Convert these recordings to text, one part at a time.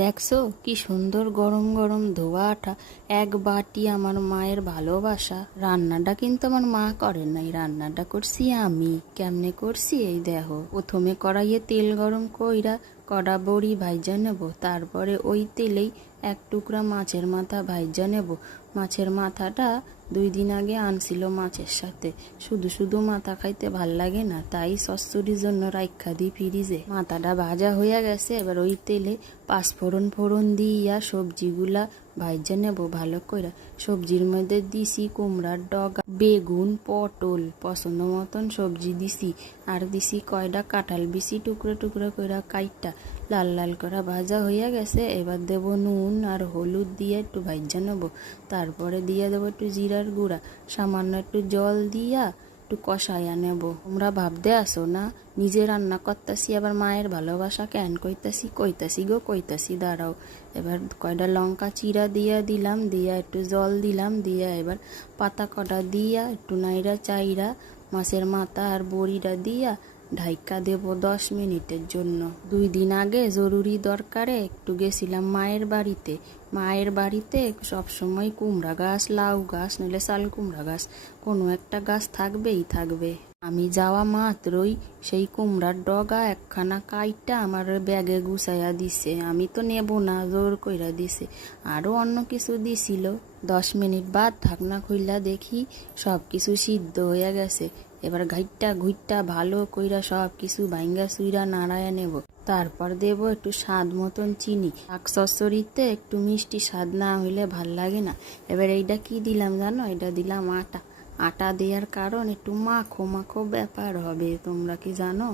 দেখছো কি সুন্দর গরম গরম ধোয়া আটা এক বাটি আমার মায়ের ভালোবাসা। রান্নাটা কিন্তু আমার মা করেন নাই, রান্নাটা করছি আমি। কেমনে করছি এই দেখো, প্রথমে কড়াইয়ে তেল গরম কইরা কড়া বড়ি ভাইজা নেব, তারপরে ওই তেলেই এক টুকরা মাছের মাথা ভাইজা নেব। মাছের মাথাটা 2 দিন আগে আনছিল মাছের সাথে, শুধু শুধু মাথা খাইতে ভাল লাগে না, তাই সস্তুরির জন্য রাইখা দিই ফ্রিজে। মাথাটা ভাজা হইয়া গেছে, এবার ওই তেলে পাঁচফোড়ন ফোড়ন দিয়া সবজিগুলা ভাইজা নেব ভালো কইরা। সবজির মধ্যে দিছি কুমড়ার ডগা, বেগুন, পটল, পছন্দ মতন সবজি দিছি। আর দিছি কয়টা কাঁঠাল বিচি টুকরো টুকরো কইরা কাইটটা। লাল লাল করা ভাজা হইয়া গেছে, এবার দেব নুন আর হলুদ দিয়ে একটু ভাইজা নেব। তারপরে দিয়ে দেবো একটু জিরার গুঁড়া, সামান্য একটু জল দিয়া একটু কষাইয়া নেব। তোমরা ভাবতে আসো না নিজে রান্না করতাছি আবার মায়ের ভালোবাসা কেন কইতাছি, কইতাছি দাঁড়াও। এবার কয়টা লঙ্কা চিরা দিয়া দিলাম, দিয়া একটু জল দিলাম, দিয়া এবার পাতা কটা দিয়া একটু নাইরা চাইরা মাছের মাথা আর বড়িটা দিয়া ঢাইকা দেব 10 মিনিটের জন্য। 2 দিন আগে জরুরি দরকারে একটু গেছিলাম মায়ের বাড়িতে। মায়ের বাড়িতে সবসময় কুমড়া গাছ, লাউ গাছ, নইলে চাল কুমড়া গাছ, কোনো একটা গাছ থাকবেই থাকবে। আমি যাওয়া মাত্রই সেই কুমড়ার ডগা একখানা কাইটটা আমার ব্যাগে গুছাইয়া দিছে। আমি তো নেব না, জোর কইরা দিছে। আরও অন্য কিছু দিছিল। 10 মিনিট বাদ ঢাকনা খুইলা দেখি সব কিছু সিদ্ধ হইয়া গেছে। এবার ঘুইটটা ভালো কইরা সব কিছু ভাইঙ্গা চুইরা নাড়ায়া নেব। তারপর দেব একটু স্বাদ মতন চিনি। শাক চচ্চড়িতে একটু মিষ্টি স্বাদ না হইলে ভাল লাগে না। এবার এইটা কি দিলাম জানো, এটা দিলাম আটা। আটা দেওয়ার কারণ একটু মাখো মাখো ব্যাপার হবে, তোমরা কি জানো?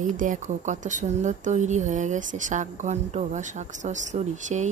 এই দেখো কত সুন্দর তৈরি হয়ে গেছে শাক ঘন্ট বা শাক চচ্চড়ি। সেই